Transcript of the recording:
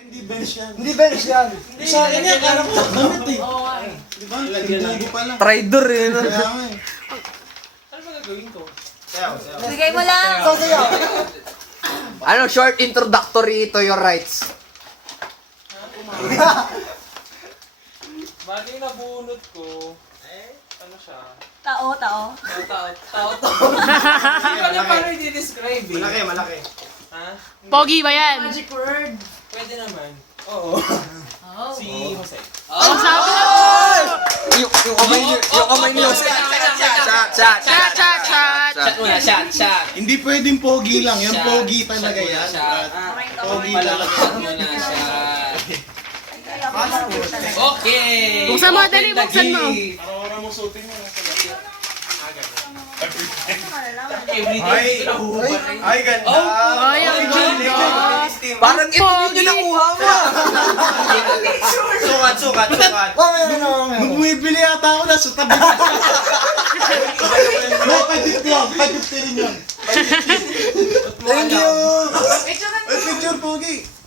Hindi bench yan. Hindi bench yan. Sa akin yan, kala ko damit eh. Oo nga eh. Di ba? Dugo pa lang. Traidor yun. Kaya nga eh. Ano ba gagawin ko? Bigay mo lang. Sasayaw. Ano, short introductory to your rights. Bagay na bunot ko. Ano siya? Tao. Tao. Hindi ko na paano i-describe eh. Malaki, malaki. Ha? Pogi ba yan? Magic word. Pwede naman. Oo. Oh. Si Jose. Oh, sabi na Yung kamay niyo. Chat. Shot muna, shot. Hindi pwedeng pogi lang. Yan pogi talaga yan. Pogi talaga. Shot muna, shot. Okay! Buksan mo, dali, buksan mo. Araw-araw mo suotin mo. Everyday ko nahuhubarin. Ay, ganda. Ay, ang ganda. Parang ito yung nakuha mo. Sukat. Mamaya na. Nung bumibili yata ako, nasa tabi. May 550 yan. 550 rin yun. Thank you. Picture, pogi.